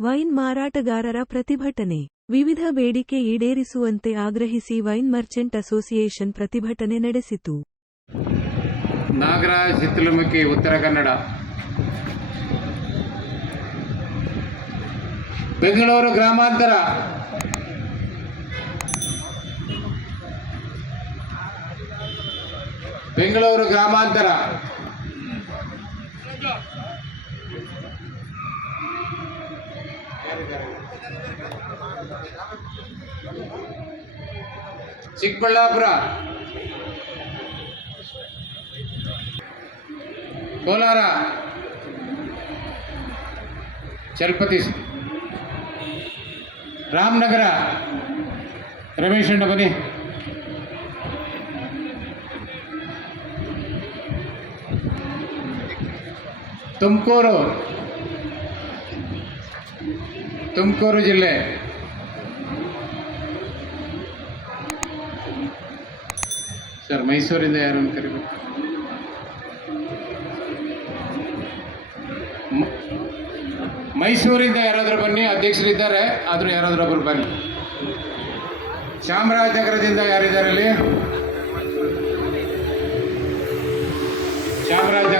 Wine ಮಾರಾಟಗಾರರ ಪ್ರತಿಭಟನೆ. ವಿವಿಧ ಬೇಡಿಕೆ ಈಡೇರಿಸುವಂತೆ ಆಗ್ರಹಿಸಿ ವೈನ್ ಮರ್ಚೆಂಟ್ ಅಸೋಸಿಯೇಷನ್ ಪ್ರತಿಭಟನೆ ನಡೆಸಿತು. ನಾಗರಾಜ್ ಹಿತ್ತಲಮಕ್ಕಿ ಉತ್ತರ ಕನ್ನಡ. ಬೆಂಗಳೂರು ಗ್ರಾಮಾಂತರ. ಬೆಂಗಳೂರು ಗ್ರಾಮಾಂತರ. ಚಿಕ್ಕಬಳ್ಳಾಪುರ ಕೋಲಾರ ಚಲಪತಿ ರಾಮನಗರ ರಮೇಶ್ ಅಣ್ಣ ಬನ್ನಿ ತುಮಕೂರು ತುಮಕೂರು ಜಿಲ್ಲೆ. ಸರ್, ಮೈಸೂರಿಂದ ಯಾರನ್ನು ಕರಿಬೇಕು? ಮೈಸೂರಿಂದ ಯಾರಾದರೂ ಬನ್ನಿ, ಅಧ್ಯಕ್ಷರಿದ್ದಾರೆ, ಆದರೂ ಯಾರಾದರೂ ಒಬ್ಬರು ಬನ್ನಿ. ಚಾಮರಾಜನಗರದಿಂದ ಯಾರಿದ್ದಾರೆ ಇಲ್ಲಿ ಚಾಮರಾಜನಗರ